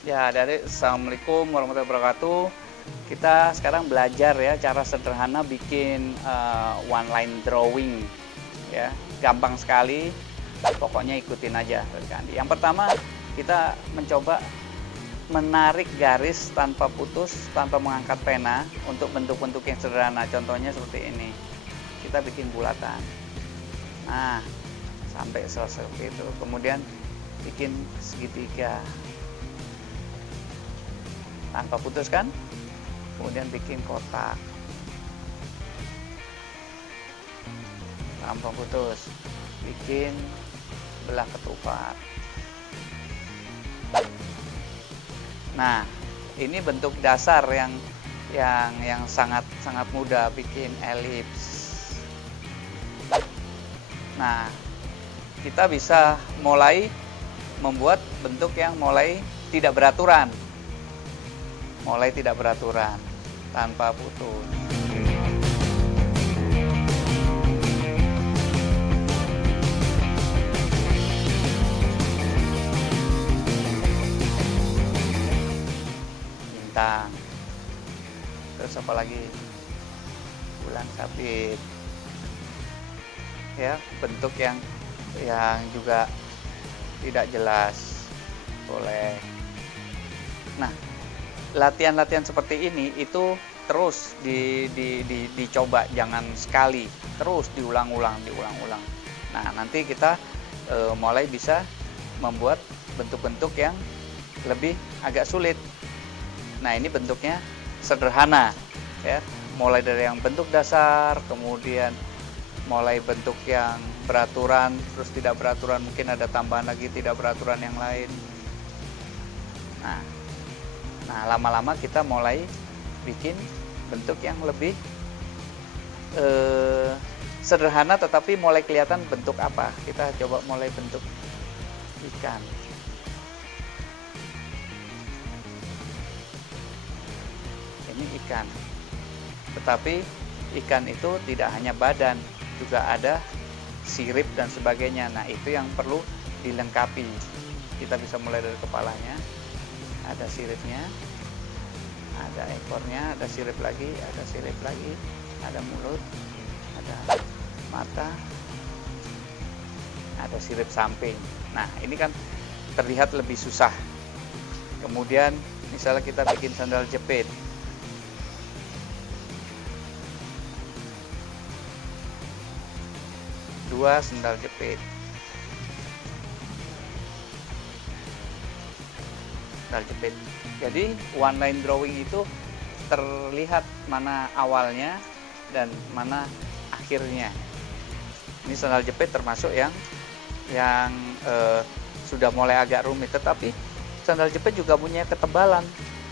Ya, dari Assalamualaikum warahmatullahi wabarakatuh. Kita sekarang belajar ya cara sederhana bikin one line drawing ya. Gampang sekali. Pokoknya ikutin aja. Yang pertama kita mencoba menarik garis tanpa putus, tanpa mengangkat pena untuk bentuk-bentuk yang sederhana. Contohnya seperti ini. Kita bikin bulatan. Nah, sampai selesai itu. Kemudian bikin segitiga tanpa putus kan, kemudian bikin kotak tanpa putus, bikin belah ketupat. Nah, ini bentuk dasar yang sangat mudah, bikin elips. Nah, kita bisa mulai membuat bentuk yang mulai tidak beraturan, tanpa putus. Bintang. Terus apa lagi? Bulan sabit. Ya, bentuk yang juga tidak jelas. Boleh. Nah, latihan-latihan seperti ini itu terus dicoba, jangan sekali, terus diulang-ulang. Nah, nanti kita mulai bisa membuat bentuk-bentuk yang lebih agak sulit. Nah, ini bentuknya sederhana ya, mulai dari yang bentuk dasar, kemudian mulai bentuk yang beraturan, terus tidak beraturan, mungkin ada tambahan lagi tidak beraturan yang lain. Nah, lama-lama kita mulai bikin bentuk yang lebih sederhana, tetapi mulai kelihatan bentuk apa. Kita coba mulai bentuk ikan. Ini ikan. Tetapi ikan itu tidak hanya badan, juga ada sirip dan sebagainya. Nah, itu yang perlu dilengkapi. Kita bisa mulai dari kepalanya. Ada siripnya, ada ekornya, ada sirip lagi, ada mulut, ada mata, ada sirip samping. Nah, ini kan terlihat lebih susah. Kemudian misalnya kita bikin sandal jepit. Dua sandal jepit. Jadi one line drawing itu terlihat mana awalnya dan mana akhirnya. Ini sandal jepit termasuk yang sudah mulai agak rumit, tetapi sandal jepit juga punya ketebalan,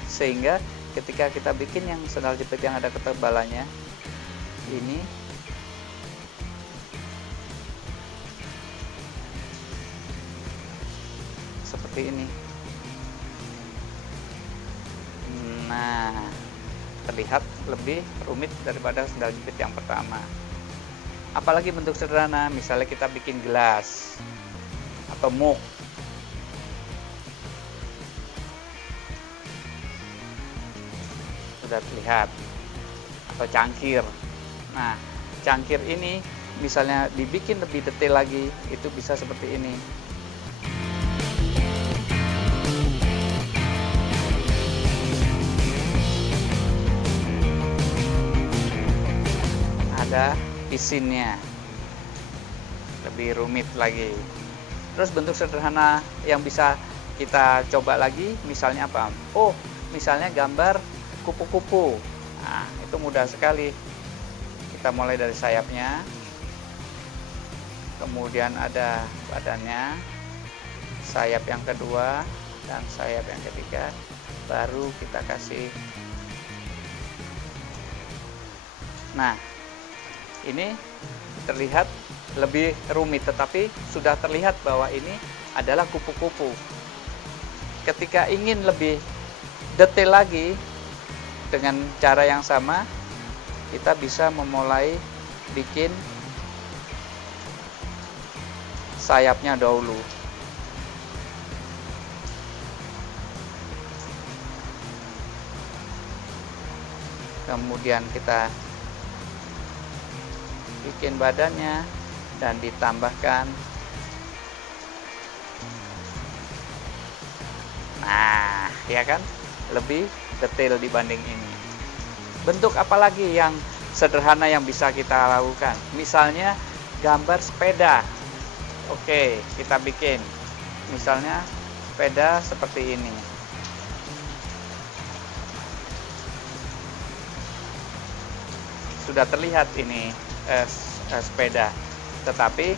sehingga ketika kita bikin yang sandal jepit yang ada ketebalannya ini, seperti ini. Nah, terlihat lebih rumit daripada sandal jepit yang pertama. Apalagi bentuk sederhana, misalnya kita bikin gelas atau mug. Sudah terlihat. Atau cangkir. Nah, cangkir ini misalnya dibikin lebih detail lagi, itu bisa seperti ini. Ada pisinnya, lebih rumit lagi. Terus bentuk sederhana yang bisa kita coba lagi, misalnya apa? Oh, misalnya gambar kupu-kupu. Nah, itu mudah sekali. Kita mulai dari sayapnya, kemudian ada badannya, sayap yang kedua, dan sayap yang ketiga, baru kita kasih. Nah, ini terlihat lebih rumit, tetapi sudah terlihat bahwa ini adalah kupu-kupu. Ketika ingin lebih detail lagi dengan cara yang sama, kita bisa memulai bikin sayapnya dahulu. Kemudian kita bikin badannya dan ditambahkan. Nah, ya kan? Lebih detail dibanding ini. Bentuk apa lagi yang sederhana yang bisa kita lakukan? Misalnya gambar sepeda. Oke, kita bikin. Misalnya sepeda seperti ini. Sudah terlihat ini sepeda, tetapi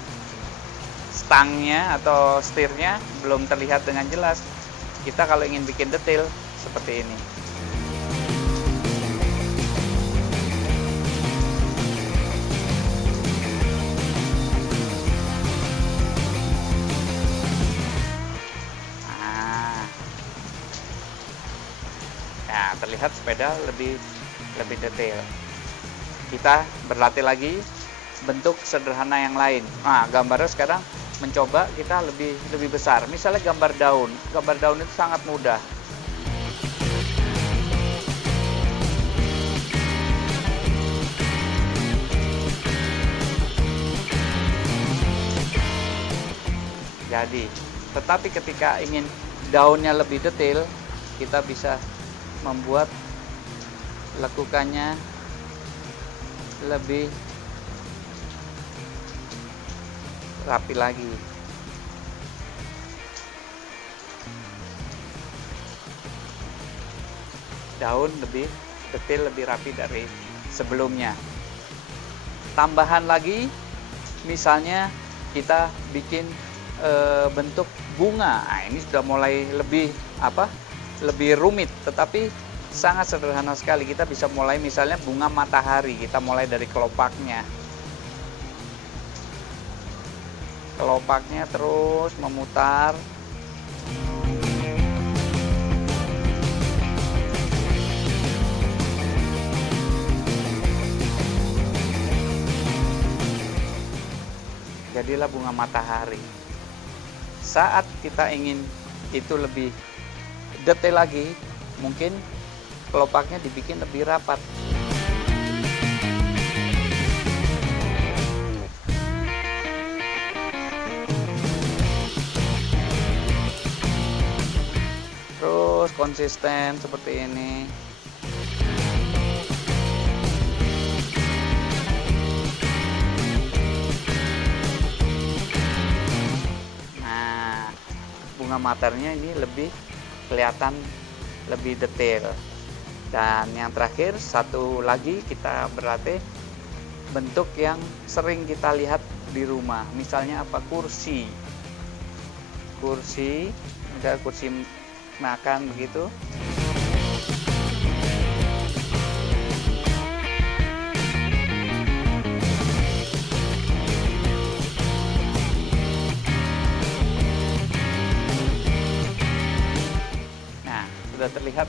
stangnya atau setirnya belum terlihat dengan jelas. Kita kalau ingin bikin detail seperti ini. Nah, terlihat sepeda lebih detail. Kita berlatih lagi bentuk sederhana yang lain. Nah, gambarnya sekarang mencoba kita lebih besar. Misalnya gambar daun. Gambar daun itu sangat mudah. Jadi, tetapi ketika ingin daunnya lebih detail, kita bisa membuat lekukannya lebih rapi lagi. Daun lebih detail, lebih rapi dari sebelumnya. Tambahan lagi, misalnya kita bikin bentuk bunga. Nah, ini sudah mulai lebih rumit, tetapi sangat sederhana sekali. Kita bisa mulai misalnya bunga matahari. Kita mulai dari kelopaknya. Kelopaknya terus memutar. Jadilah bunga matahari. Saat kita ingin itu lebih detail lagi, mungkin kelopaknya dibikin lebih rapat. Terus konsisten seperti ini. Nah, bunga mataharinya ini lebih kelihatan lebih detail. Dan yang terakhir, satu lagi kita berlatih bentuk yang sering kita lihat di rumah. Misalnya apa? Kursi. Ada kursi makan begitu. Nah, sudah terlihat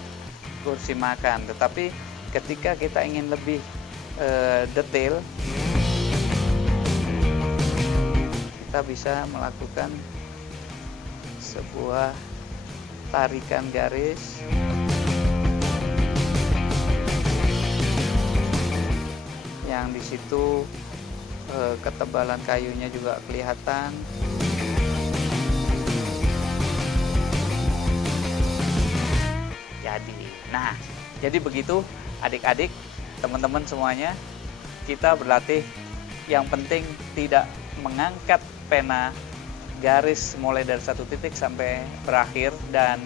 kursi makan, tetapi ketika kita ingin lebih detail, kita bisa melakukan sebuah tarikan garis yang di situ ketebalan kayunya juga kelihatan. Jadi begitu adik-adik, teman-teman semuanya, kita berlatih. Yang penting tidak mengangkat pena garis mulai dari satu titik sampai berakhir, dan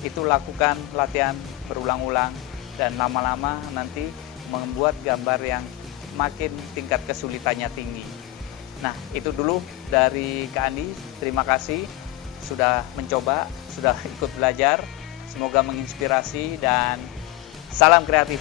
itu lakukan latihan berulang-ulang dan lama-lama nanti membuat gambar yang makin tingkat kesulitannya tinggi. Nah, itu dulu dari Kak Andi. Terima kasih sudah mencoba, sudah ikut belajar. Semoga menginspirasi dan salam kreatif.